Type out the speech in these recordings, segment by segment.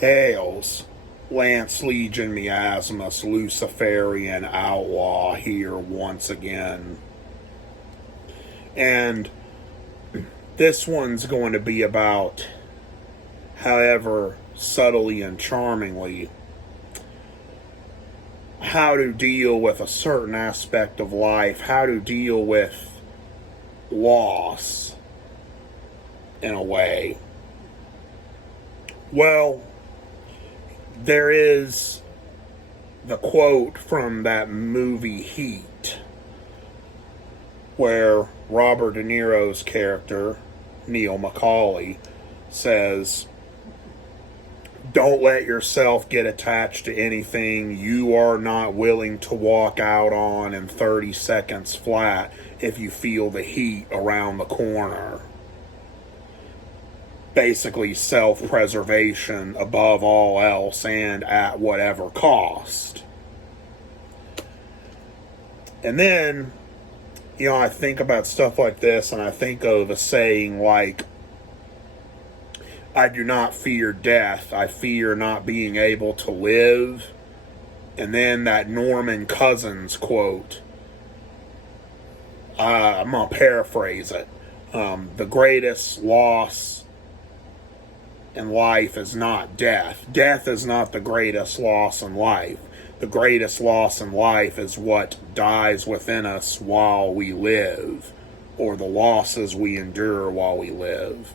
Hails, Lance Legion Miasmus, Luciferian Outlaw here once again. And this one's going to be about, however subtly and charmingly, how to deal with a certain aspect of life, how to deal with loss in a way. Well, there is the quote from that movie Heat, where Robert De Niro's character, Neil McCauley, says, "Don't let yourself get attached to anything you are not willing to walk out on in 30 seconds flat if you feel the heat around the corner." Basically, self-preservation above all else and at whatever cost. And then, I think about stuff like this and I think of a saying like, "I do not fear death, I fear not being able to live." And then that Norman Cousins quote, I'm going to paraphrase it. The greatest loss in life is not death. Death is not the greatest loss in life. The greatest loss in life is what dies within us while we live, or the losses we endure while we live.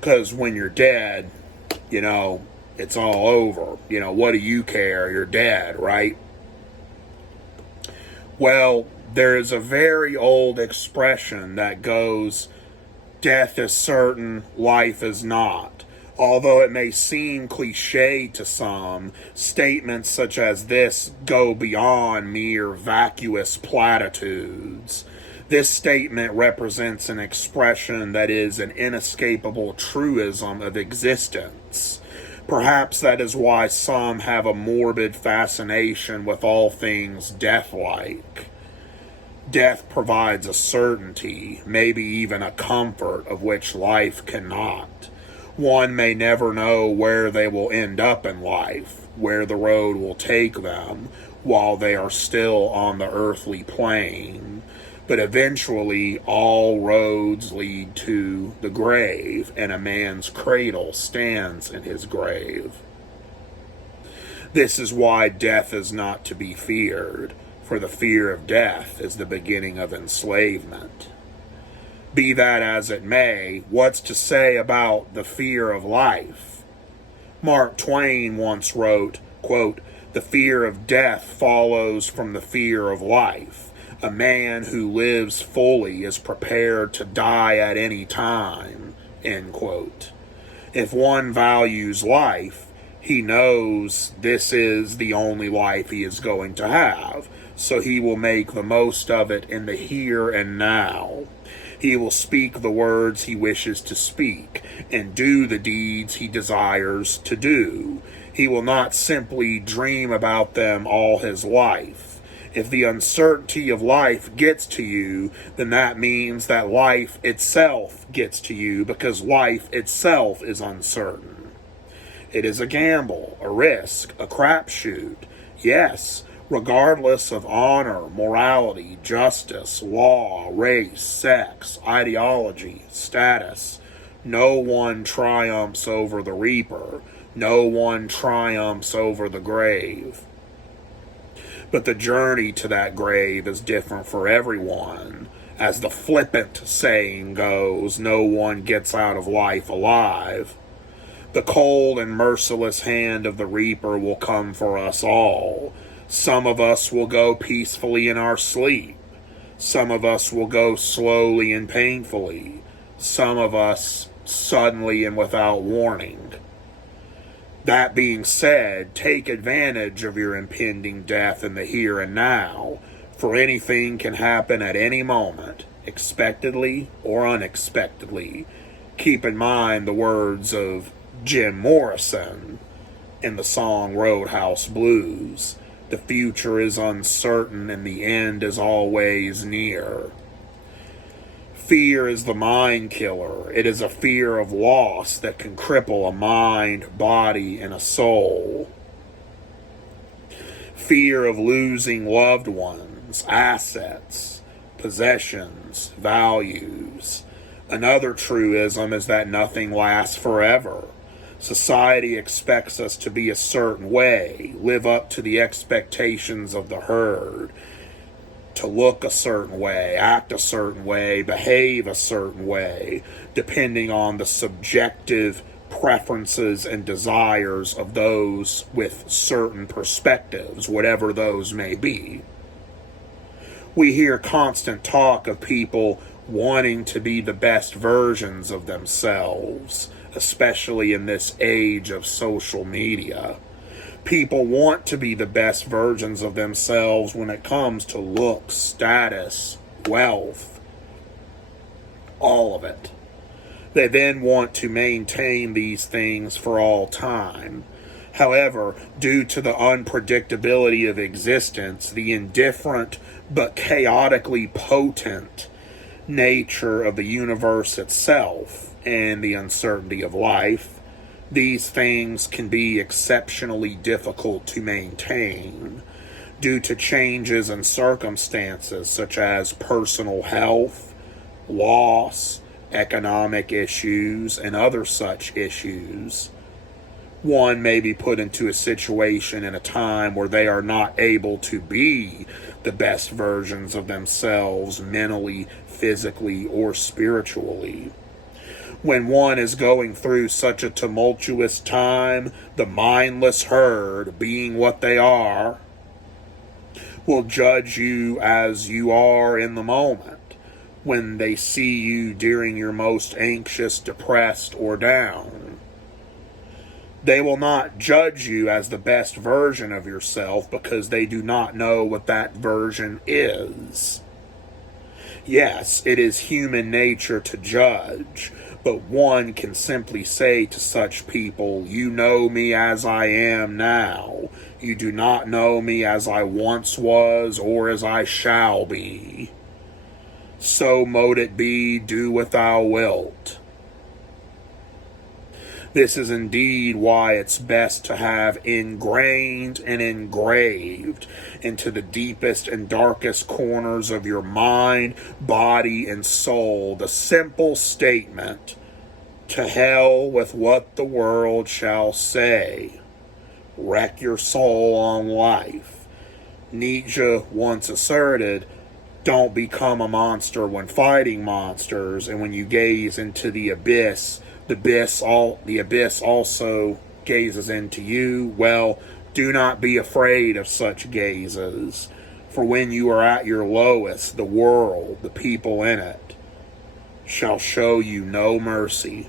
Because when you're dead, it's all over. What do you care? You're dead, right? Well, there is a very old expression that goes, "Death is certain, life is not." Although it may seem cliche to some, statements such as this go beyond mere vacuous platitudes. This statement represents an expression that is an inescapable truism of existence. Perhaps that is why some have a morbid fascination with all things death-like. Death provides a certainty, maybe even a comfort of which life cannot. One may never know where they will end up in life, where the road will take them while they are still on the earthly plane. But eventually, all roads lead to the grave, and a man's cradle stands in his grave. This is why death is not to be feared, for the fear of death is the beginning of enslavement. Be that as it may, what's to say about the fear of life? Mark Twain once wrote, quote, "The fear of death follows from the fear of life. A man who lives fully is prepared to die at any time," end quote. If one values life, he knows this is the only life he is going to have, so he will make the most of it in the here and now. He will speak the words he wishes to speak and do the deeds he desires to do. He will not simply dream about them all his life. If the uncertainty of life gets to you, then that means that life itself gets to you, because life itself is uncertain. It is a gamble, a risk, a crapshoot. Yes, regardless of honor, morality, justice, law, race, sex, ideology, status, no one triumphs over the reaper. No one triumphs over the grave. But the journey to that grave is different for everyone. As the flippant saying goes, no one gets out of life alive. The cold and merciless hand of the reaper will come for us all. Some of us will go peacefully in our sleep. Some of us will go slowly and painfully. Some of us suddenly and without warning. That being said, take advantage of your impending death in the here and now, for anything can happen at any moment, expectedly or unexpectedly. Keep in mind the words of Jim Morrison in the song Roadhouse Blues. The future is uncertain and the end is always near. Fear is the mind killer. It is a fear of loss that can cripple a mind, body, and a soul. Fear of losing loved ones, assets, possessions, values. Another truism is that nothing lasts forever. Society expects us to be a certain way, live up to the expectations of the herd, to look a certain way, act a certain way, behave a certain way, depending on the subjective preferences and desires of those with certain perspectives, whatever those may be. We hear constant talk of people wanting to be the best versions of themselves, especially in this age of social media. People want to be the best versions of themselves when it comes to looks, status, wealth, all of it. They then want to maintain these things for all time. However, due to the unpredictability of existence, the indifferent but chaotically potent nature of the universe itself, and the uncertainty of life, these things can be exceptionally difficult to maintain due to changes in circumstances such as personal health, loss, economic issues, and other such issues. One may be put into a situation in a time where they are not able to be the best versions of themselves mentally, physically, or spiritually. When one is going through such a tumultuous time, the mindless herd, being what they are, will judge you as you are in the moment when they see you during your most anxious, depressed, or down. They will not judge you as the best version of yourself because they do not know what that version is. Yes, it is human nature to judge, but one can simply say to such people, "You know me as I am now. You do not know me as I once was or as I shall be. So mote it be, do what thou wilt." This is indeed why it's best to have ingrained and engraved into the deepest and darkest corners of your mind, body, and soul the simple statement, "To hell with what the world shall say." Wreck your soul on life. Nietzsche once asserted, "Don't become a monster when fighting monsters, and when you gaze into the abyss also gazes into you. Well, do not be afraid of such gazes, for when you are at your lowest, the world, the people in it, shall show you no mercy.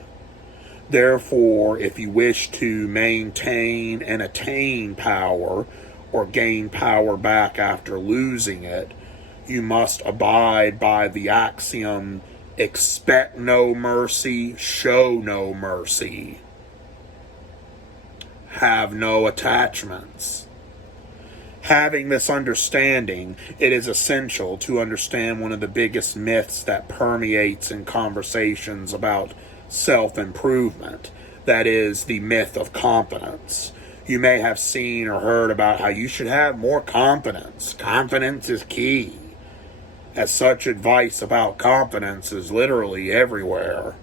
Therefore, if you wish to maintain and attain power, or gain power back after losing it, you must abide by the axiom, expect no mercy, show no mercy. Have no attachments. Having this understanding, it is essential to understand one of the biggest myths that permeates in conversations about self-improvement. That is the myth of confidence. You may have seen or heard about how you should have more confidence. Confidence is key. As such, advice about confidence is literally everywhere.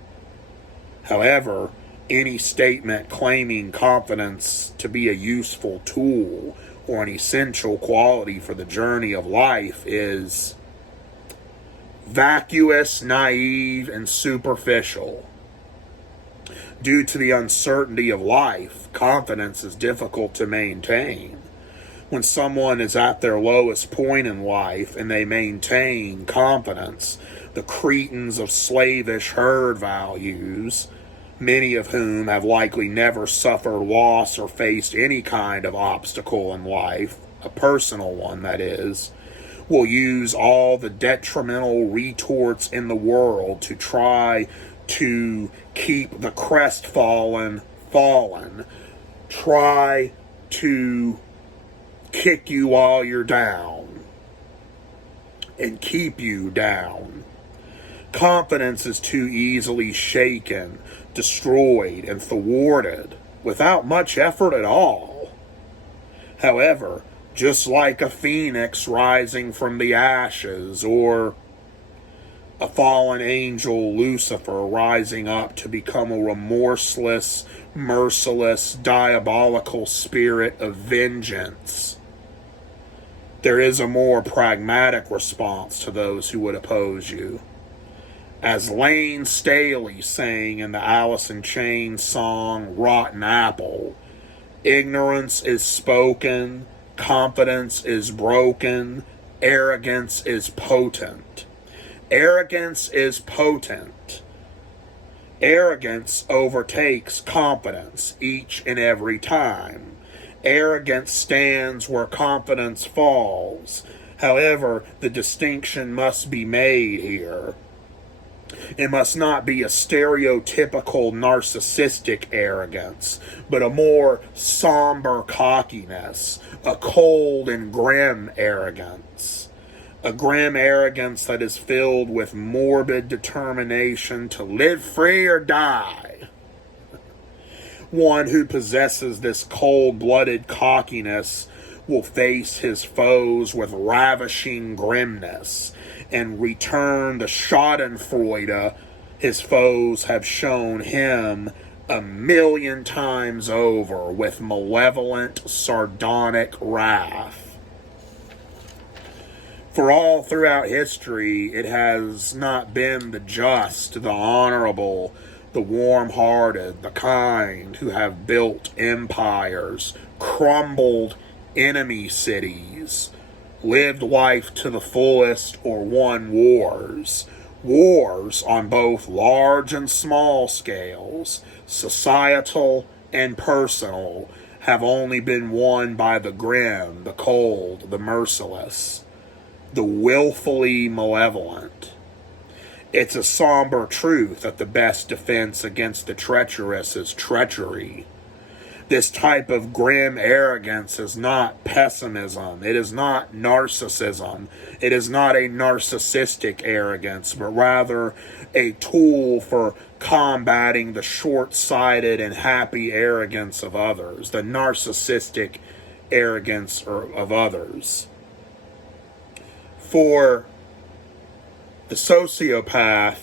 However, any statement claiming confidence to be a useful tool or an essential quality for the journey of life is vacuous, naive, and superficial. Due to the uncertainty of life, confidence is difficult to maintain. When someone is at their lowest point in life and they maintain confidence, the cretins of slavish herd values, many of whom have likely never suffered loss or faced any kind of obstacle in life, a personal one that is, will use all the detrimental retorts in the world to try to keep the crestfallen fallen, try to kick you while you're down and keep you down. Confidence is too easily shaken, destroyed, and thwarted without much effort at all. However, just like a phoenix rising from the ashes, or a fallen angel, Lucifer, rising up to become a remorseless, merciless, diabolical spirit of vengeance, there is a more pragmatic response to those who would oppose you. As Lane Staley sang in the Alice in Chains song Rotten Apple, ignorance is spoken, confidence is broken, arrogance is potent. Arrogance is potent. Arrogance overtakes confidence each and every time. Arrogance stands where confidence falls. However, the distinction must be made here. It must not be a stereotypical narcissistic arrogance, but a more somber cockiness, a cold and grim arrogance. A grim arrogance that is filled with morbid determination to live free or die. One who possesses this cold-blooded cockiness will face his foes with ravishing grimness and return the schadenfreude his foes have shown him 1,000,000 times over with malevolent, sardonic wrath. For all throughout history, it has not been the just, the honorable, the warm-hearted, the kind who have built empires, crumbled enemy cities, lived life to the fullest, or won wars. Wars on both large and small scales, societal and personal, have only been won by the grim, the cold, the merciless, the willfully malevolent. It's a somber truth that the best defense against the treacherous is treachery. This type of grim arrogance is not pessimism. It is not narcissism. It is not a narcissistic arrogance, but rather a tool for combating the short-sighted and happy arrogance of others, the narcissistic arrogance of others. For the sociopath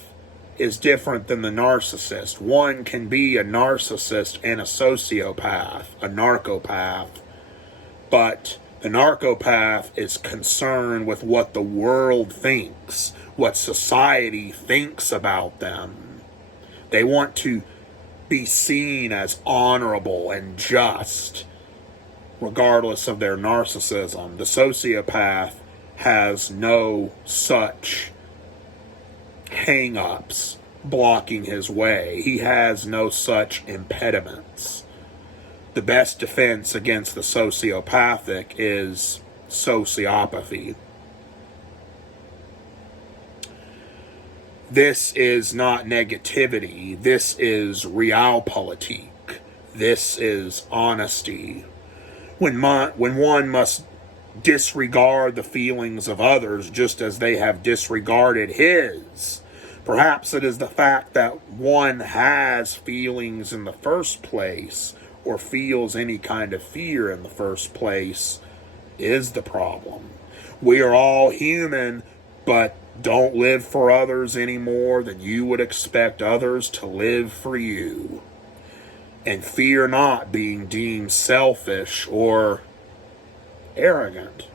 is different than the narcissist. One can be a narcissist and a sociopath, a narcopath, but the narcopath is concerned with what the world thinks, what society thinks about them. They want to be seen as honorable and just, regardless of their narcissism. The sociopath has no such hang-ups blocking his way. He has no such impediments. The best defense against the sociopathic is sociopathy. This is not negativity. This is realpolitik. This is honesty. When one must disregard the feelings of others just as they have disregarded his. Perhaps it is the fact that one has feelings in the first place, or feels any kind of fear in the first place, is the problem. We are all human, but don't live for others any more than you would expect others to live for you. And fear not being deemed selfish or arrogant.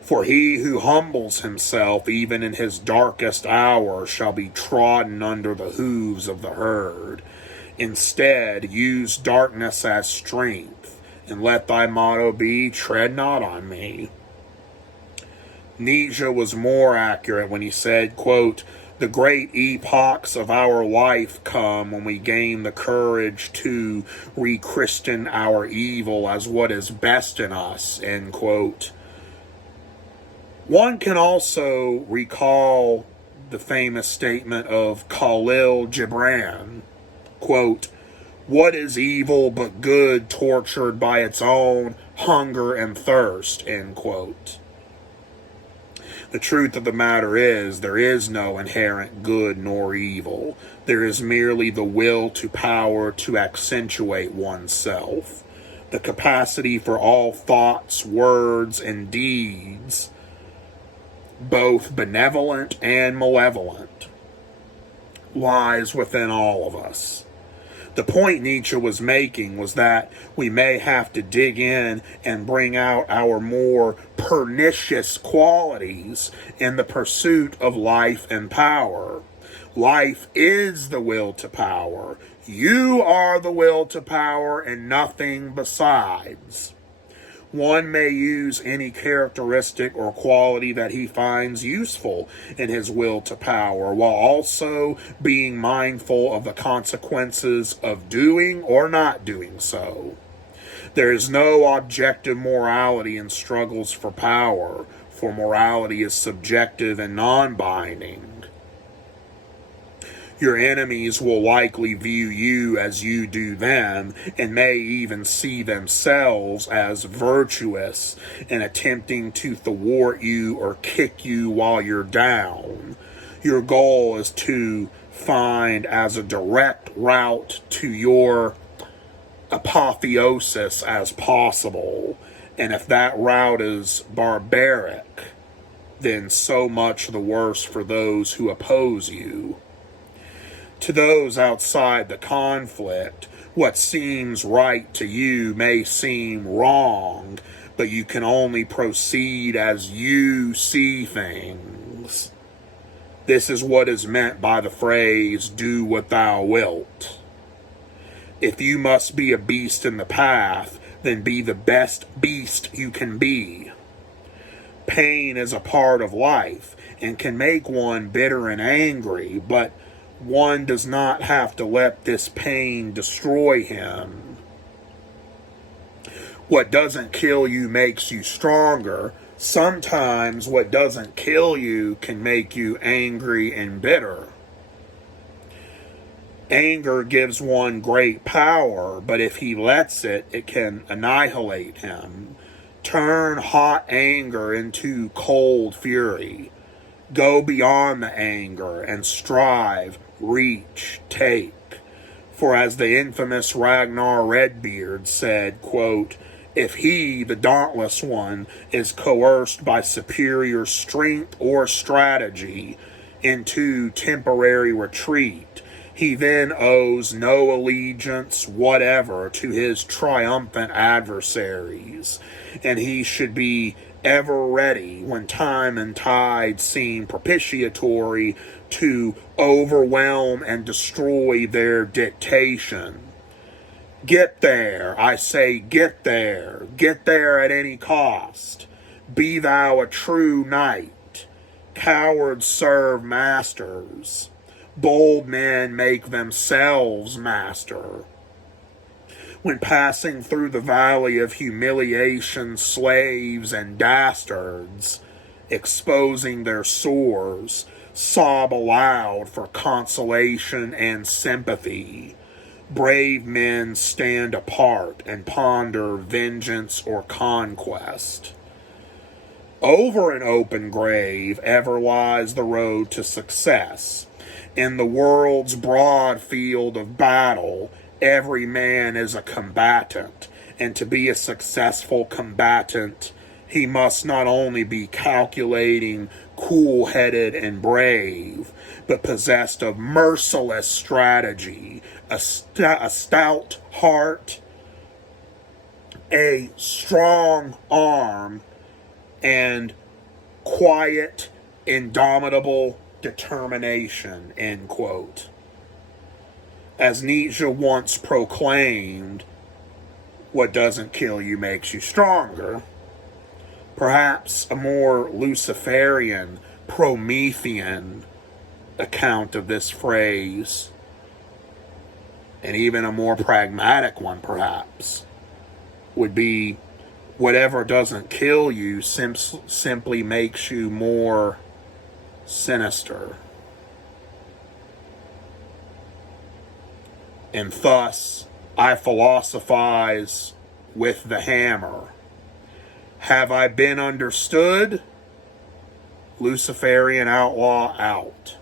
For he who humbles himself even in his darkest hour shall be trodden under the hooves of the herd. Instead, use darkness as strength, and let thy motto be, tread not on me. Nietzsche was more accurate when he said, quote, the great epochs of our life come when we gain the courage to rechristen our evil as what is best in us, end quote. One can also recall the famous statement of Khalil Gibran, quote, what is evil but good tortured by its own hunger and thirst, end quote. The truth of the matter is, there is no inherent good nor evil. There is merely the will to power to accentuate oneself, the capacity for all thoughts, words, and deeds, both benevolent and malevolent, lies within all of us. The point Nietzsche was making was that we may have to dig in and bring out our more pernicious qualities in the pursuit of life and power. Life is the will to power. You are the will to power and nothing besides. One may use any characteristic or quality that he finds useful in his will to power, while also being mindful of the consequences of doing or not doing so. There is no objective morality in struggles for power, for morality is subjective and non-binding. Your enemies will likely view you as you do them, and may even see themselves as virtuous in attempting to thwart you or kick you while you're down. Your goal is to find as a direct route to your apotheosis as possible, and if that route is barbaric, then so much the worse for those who oppose you. To those outside the conflict, what seems right to you may seem wrong, but you can only proceed as you see things. This is what is meant by the phrase, do what thou wilt. If you must be a beast in the path, then be the best beast you can be. Pain is a part of life and can make one bitter and angry, but one does not have to let this pain destroy him. What doesn't kill you makes you stronger. Sometimes what doesn't kill you can make you angry and bitter. Anger gives one great power, but if he lets it, it can annihilate him. Turn hot anger into cold fury. Go beyond the anger and strive, reach, take. For as the infamous Ragnar Redbeard said, quote, if he, the dauntless one, is coerced by superior strength or strategy into temporary retreat, he then owes no allegiance whatever to his triumphant adversaries, and he should be ever ready when time and tide seem propitiatory to overwhelm and destroy their dictation. Get there, I say get there at any cost. Be thou a true knight. Cowards serve masters. Bold men make themselves master. When passing through the valley of humiliation, slaves and dastards, exposing their sores, sob aloud for consolation and sympathy. Brave men stand apart and ponder vengeance or conquest. Over an open grave ever lies the road to success. In the world's broad field of battle, every man is a combatant, and to be a successful combatant, he must not only be calculating, cool-headed, and brave, but possessed of merciless strategy, a stout heart, a strong arm, and quiet, indomitable determination, end quote. As Nietzsche once proclaimed, what doesn't kill you makes you stronger. Perhaps a more Luciferian, Promethean account of this phrase, and even a more pragmatic one perhaps, would be whatever doesn't kill you simply makes you more sinister. And thus, I philosophize with the hammer. Have I been understood? Luciferian outlaw out.